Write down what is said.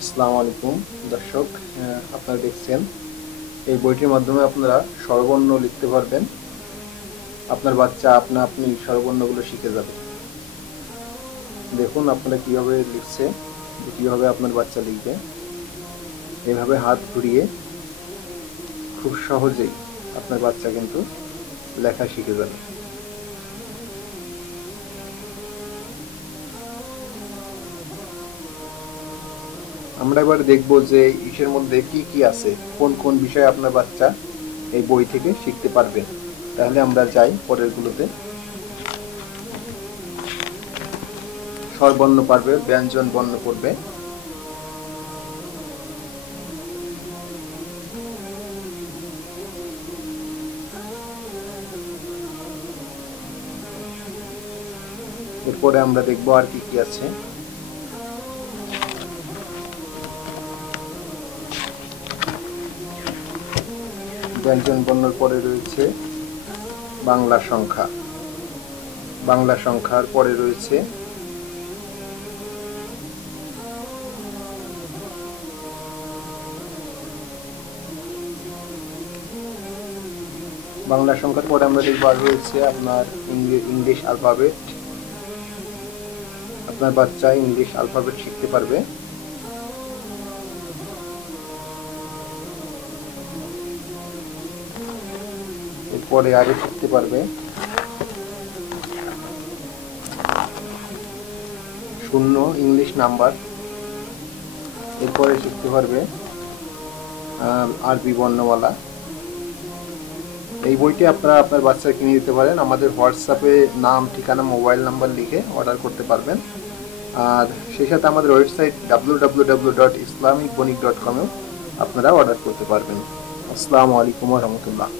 আসসালামু আলাইকুম দর্শক, আপনারা দেখছেন এই বইটির মাধ্যমে আপনারা স্বরবর্ণ লিখতে পারবেন। আপনার বাচ্চা আপনা আপনি স্বরবর্ণগুলো শিখে যাবে। দেখুন আপনারা কিভাবে লিখছে, কিভাবে আপনার বাচ্চা লিখবে। এভাবে হাত ঘুরিয়ে খুব সহজেই আপনার বাচ্চা কিন্তু লেখা শিখে যাবে। আমরা এবার দেখব যে ইসের মধ্যে কি কি আছে, কোন কোন বিষয় আপনার বাচ্চা এই বই থেকে শিখতে পারবে। তাহলে আমরা যাই পরের গুলোতে। স্বরবর্ণ পারবে, ব্যঞ্জন বর্ণ পড়বে। এরপরে আমরা দেখব আর কি কি আছে। ব্যঞ্জন বর্ণের পরে রয়েছে বাংলা সংখ্যা। বাংলা সংখ্যার পরে রয়েছে বাংলা সংখ্যার পরে আমরা দেখব আর রয়েছে আপনার ইংলিশ অ্যালফাবেট। আপনার বাচ্চা ইংলিশ অ্যালফাবেট শিখতে পারবে। এরপরে আরো শিখতে পারবে শূন্য ইংলিশ নাম্বার। এরপরে শিখতে পারবে আরবি বর্ণমালা। এই বইটি আপনারা আপনার বাচ্চাকে কিনে দিতে পারেন। আমাদের হোয়াটসঅ্যাপে নাম, ঠিকানা, মোবাইল নাম্বার লিখে অর্ডার করতে পারবেন। আর সেই সাথে আমাদের ওয়েবসাইট www.islamicbonic.com এও আপনারা অর্ডার করতে পারবেন। আসসালামু আলাইকুম ওয়া রাহমাতুল্লাহ।